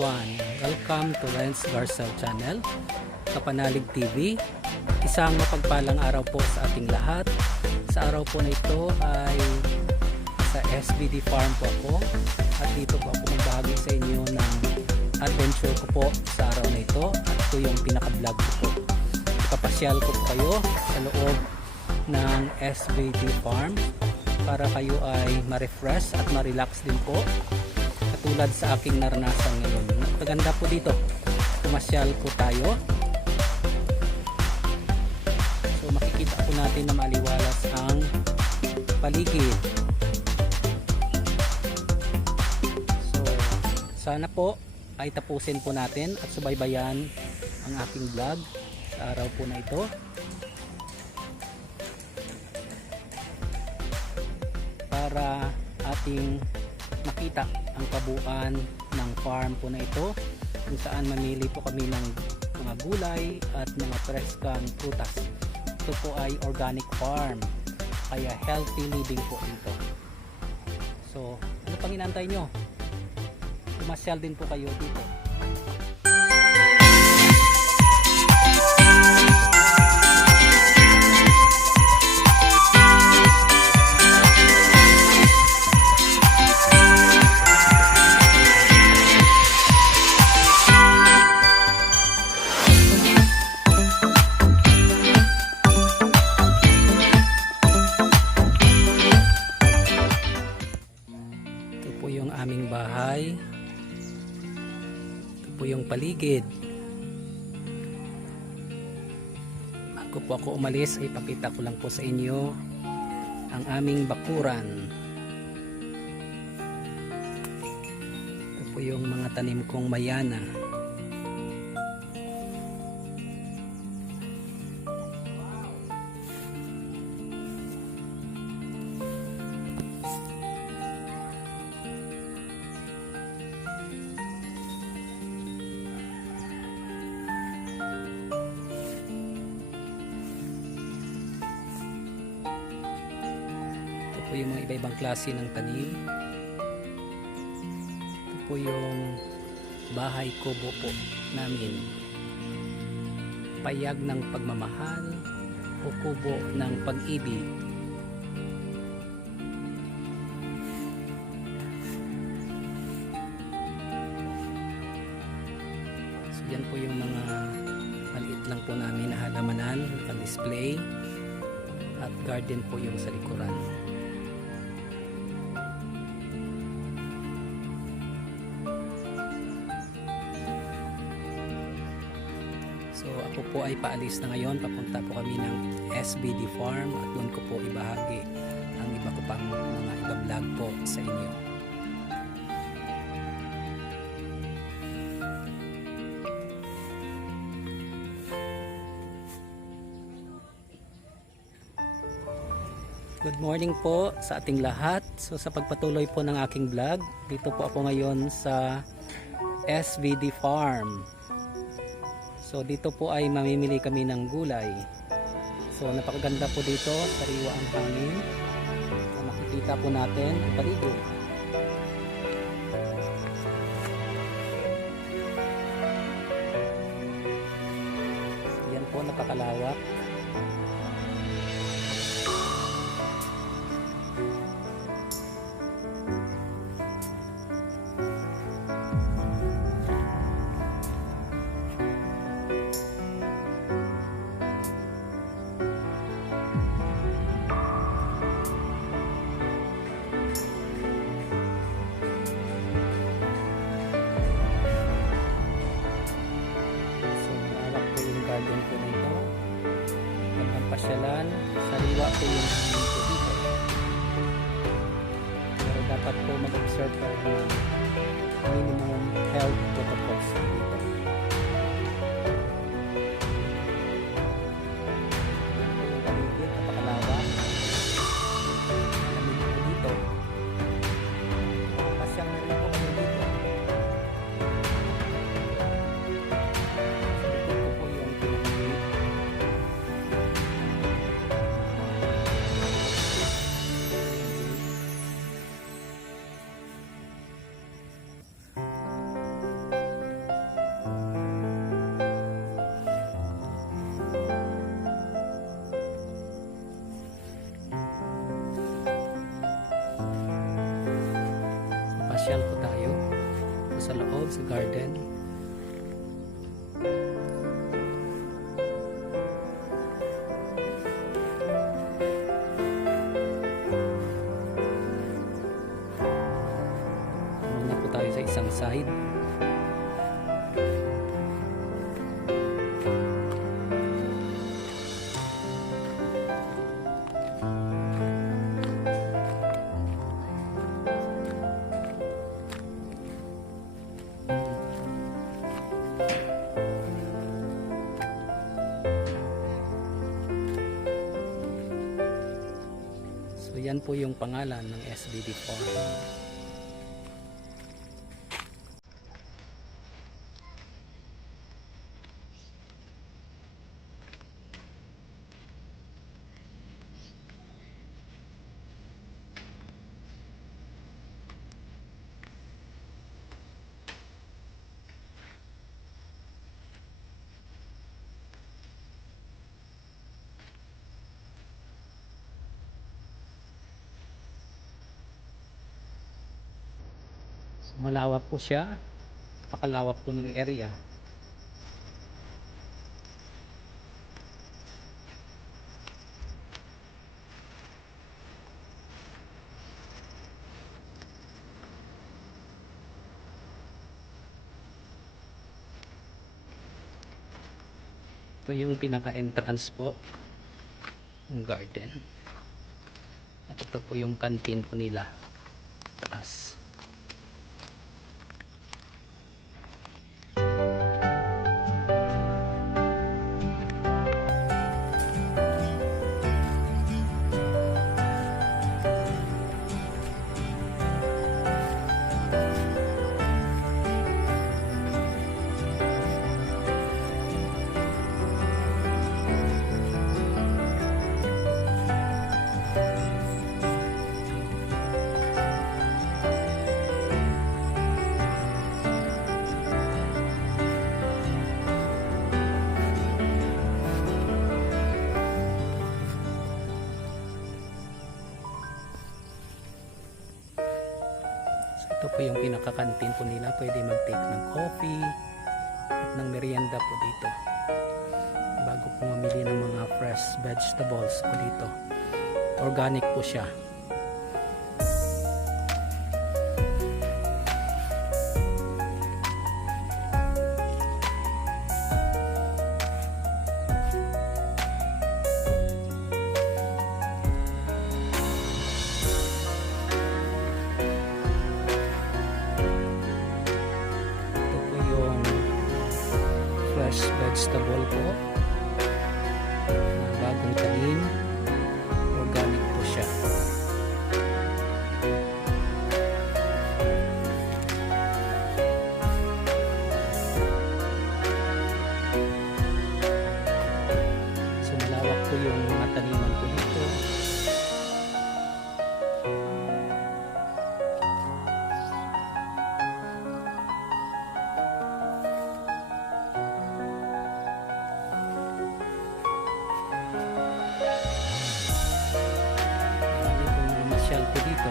everyone! Welcome to Renz Garcel Channel, Kapanalig TV. Isang mapagpalang araw po sa ating lahat. Sa araw po na ito ay sa SBD Farm po ako. At dito po ako magbahagi sa inyo ng adventure ko po sa araw na ito. At ito yung pinaka-vlog ko po. Ipapasyal ko po kayo sa loob ng SBD Farm para kayo ay ma-refresh at ma-relax din po. Tulad sa aking naranasan ngayon. Maganda po dito. Pumasyal po tayo. So makikita po natin na maliwalas ang paligid. So sana po ay tapusin po natin at subaybayan ang aking vlog sa araw po na ito. Para ating makita ang kabuuan ng farm po na ito, kung saan mamili po kami ng mga gulay at mga preskang prutas. Ito po ay organic farm, kaya healthy living po dito. So ano pang inantay nyo? Pumasyal din po kayo dito. Aming bahay. Ito po yung paligid. Bago po ako umalis ay ipakita ko lang po sa inyo ang aming bakuran. Ito po yung mga tanim kong mayana. Po yung mga iba-ibang klase ng tanim. Ito po yung bahay kubo po namin. Payag ng pagmamahal o kubo ng pag-ibig. So yan po yung mga maliit lang po namin na halamanan, pang-display, at garden po yung sa likuran. So ako po ay paalis na ngayon, papunta po kami ng SBD Farm at doon ko po ibahagi ang iba ko pang mga iba-vlog po sa inyo. Good morning po sa ating lahat. So sa pagpatuloy po ng aking vlog, dito po ako ngayon sa SBD Farm. So dito po ay mamimili kami ng gulay. So napakaganda po dito, sariwa ang hangin. So makikita po natin ang paligid. So yan po, napakalawak. Garden po nito, ang pasyalan, sariwa po yung hangin po dito. Pero dapat po mag-observe ka ng minimum health protocols dito. Yan po yung paligid, napakalawak. Lamig po dito. Pasyal na rin po kami dito. mamasyal po tayo sa loob, sa garden. Muna po tayo sa isang side. So yan po yung pangalan ng SBD Farm. Malawak po siya, pakalawak po ng area. Ito yung pinaka-entrance po ng garden. At ito po yung canteen po nila taas. Ito po yung pinaka-canteen po nila. Pwede mag-take ng coffee at ng merienda po dito. Bago po mamili ng mga fresh vegetables po dito. Organic po siya. Fresh vegetable po, bagong tanim, organic po siya. So malawak po yung mga taniman po dito. Po dito.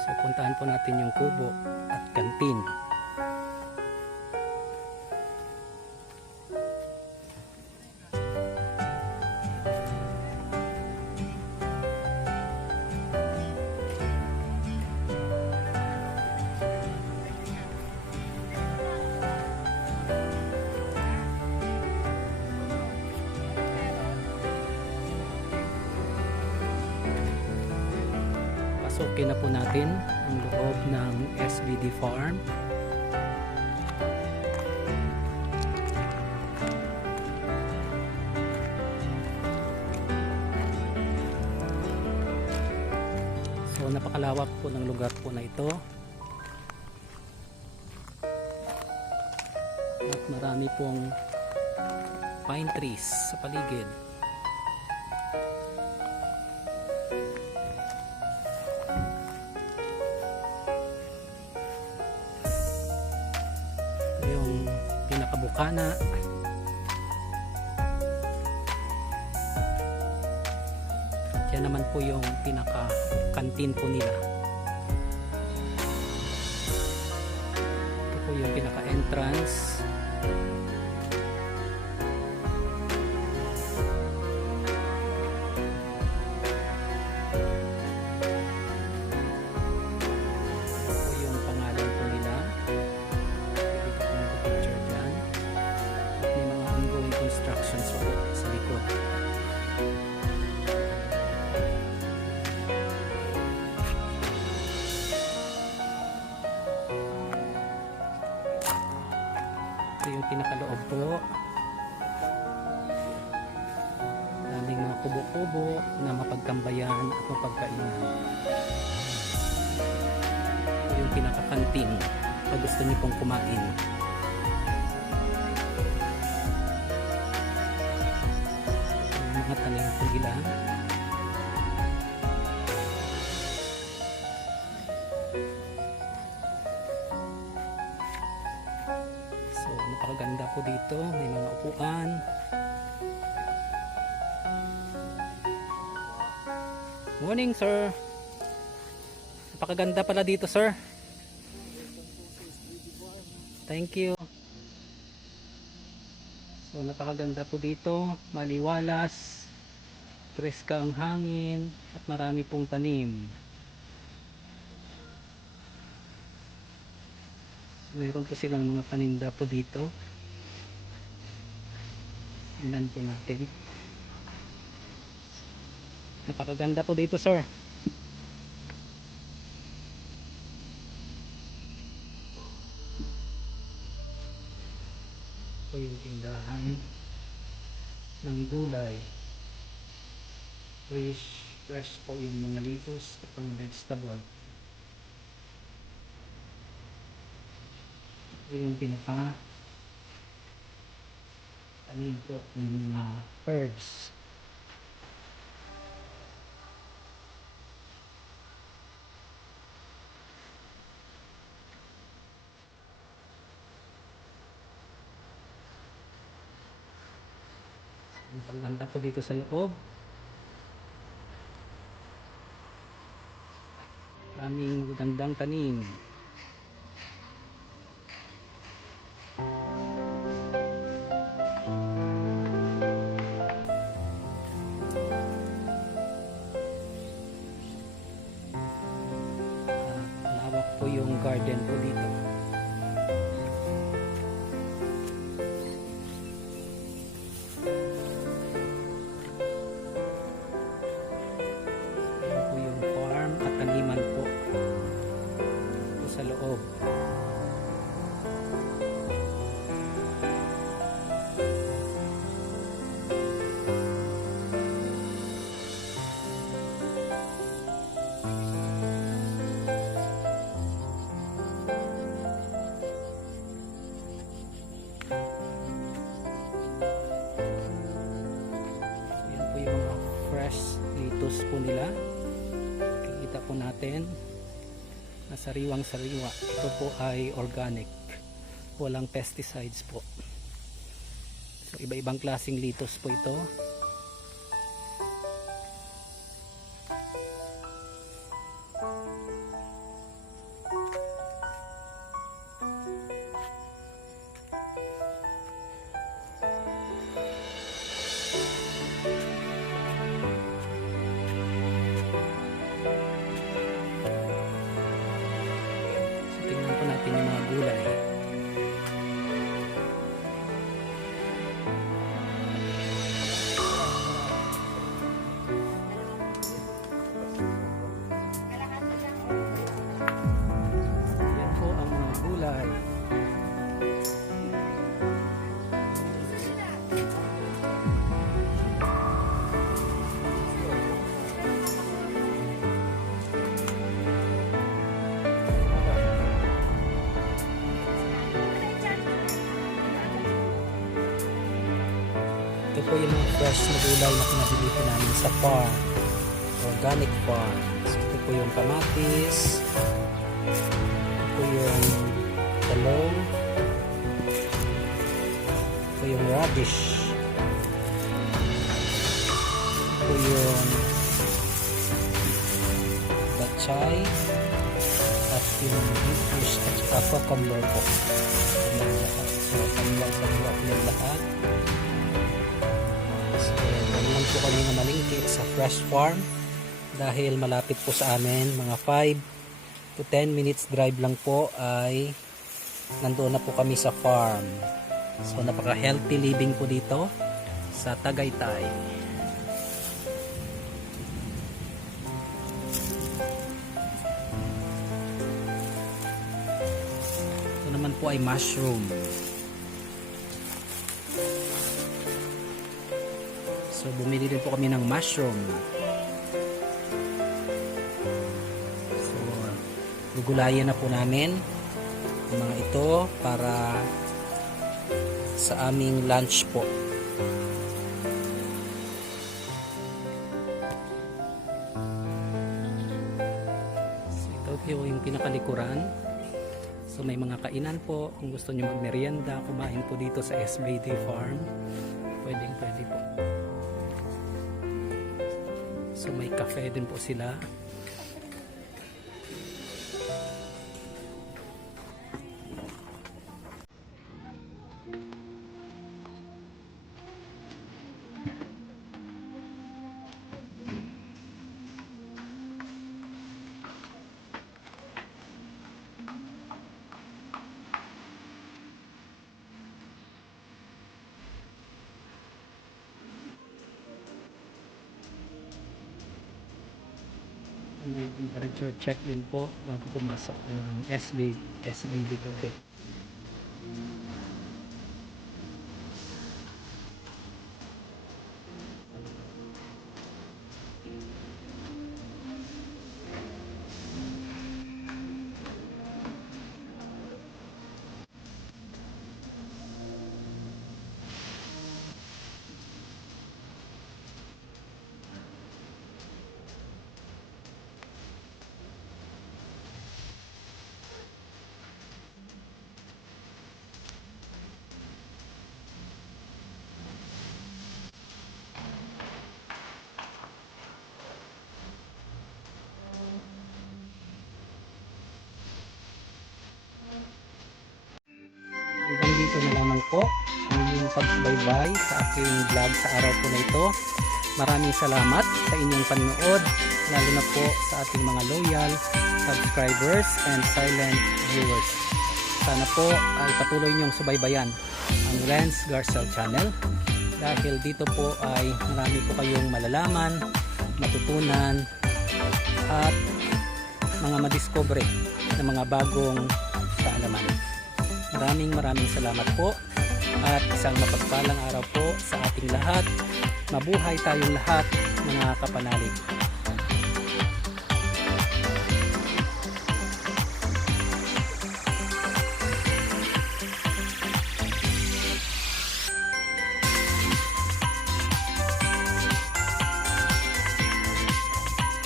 So puntahan po natin yung kubo at kantin. Pasukin na po natin ang loob ng SBD Farm. So napakalawak po ng lugar po na ito. At marami pong pine trees sa paligid. makana. At yan naman po yung pinaka kantin po nila. Ito po yung pinaka entrance. Constructions po sa likod. Ito yung pinakaloob po. Daming mga kubo-kubo na mapagkambayan at mapagkainan. Ito yung pinakakantin pag gusto niyo pong kumain. Mga tanim po ilan. So napakaganda po dito, may mga upuan. Morning sir. Napakaganda pala dito sir. Thank you. So napakaganda po dito, maliwalas, preska ang hangin at marami pong tanim. So, mayroon po silang mga paninda po dito. Tingnan po natin. Napakaganda po dito sir. Ito yung tindahan ng gulay. Fresh po yung mga litos at pang vegetable. Ito yung pinaka tanim po ng mga herbs. Ang paganda po dito sa loob. Maraming magandang tanim. Lawak po yung garden po dito. Ayan po yung farm at taniman po sa loob. Yan po yung mga fresh litos po nila. Kikita po natin na sariwang-sariwa. Ito po ay organic. Walang pesticides po. So iba-ibang klaseng litos po ito. Tingnan po natin yung mga gulay. Yan po ang mga gulay. Ito po yung mga fresh na gulay na pinabili po namin sa farm. Organic farm. So, ito po yung kamatis. Ito po yung talong. yung radish. Ito yung batchay at yung lettuce at saka cucumber po. So, kanilang lahat. So, ganyan po kami na malingki sa fresh farm dahil malapit po sa amin, mga 5 to 10 minutes drive lang po ay nandoon na po kami sa farm. So napaka healthy living po dito sa Tagaytay. Ito naman po ay mushroom. So bumili din po kami ng mushroom. So gugulayan na po namin ang mga ito para sa aming lunch po. So ito yung pinakalikuran. So may mga kainan po. Kung gusto nyo magmerienda, kumain po dito sa SBD Farm. Pwede po. So may cafe din po sila. May temperature check din po bago pumasok ng SBD Cafe. Hanggang dito na lamang po ang inyong pagsubaybay sa aking vlog sa araw po na ito. Maraming salamat sa inyong panonood, lalo na po sa ating mga loyal subscribers and silent viewers. Sana po ay patuloy niyong subaybayan ang Renz Garcel channel dahil dito po ay marami po kayong malalaman, matutunan at mga madiscover na mga bagong kaalaman. Maraming salamat po at isang mapagpalang araw po sa ating lahat. Mabuhay tayong lahat, mga kapanalig.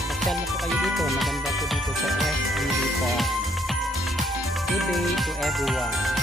Pasyal na po kayo dito. Maganda po dito sa SBD Farm. Good day to everyone.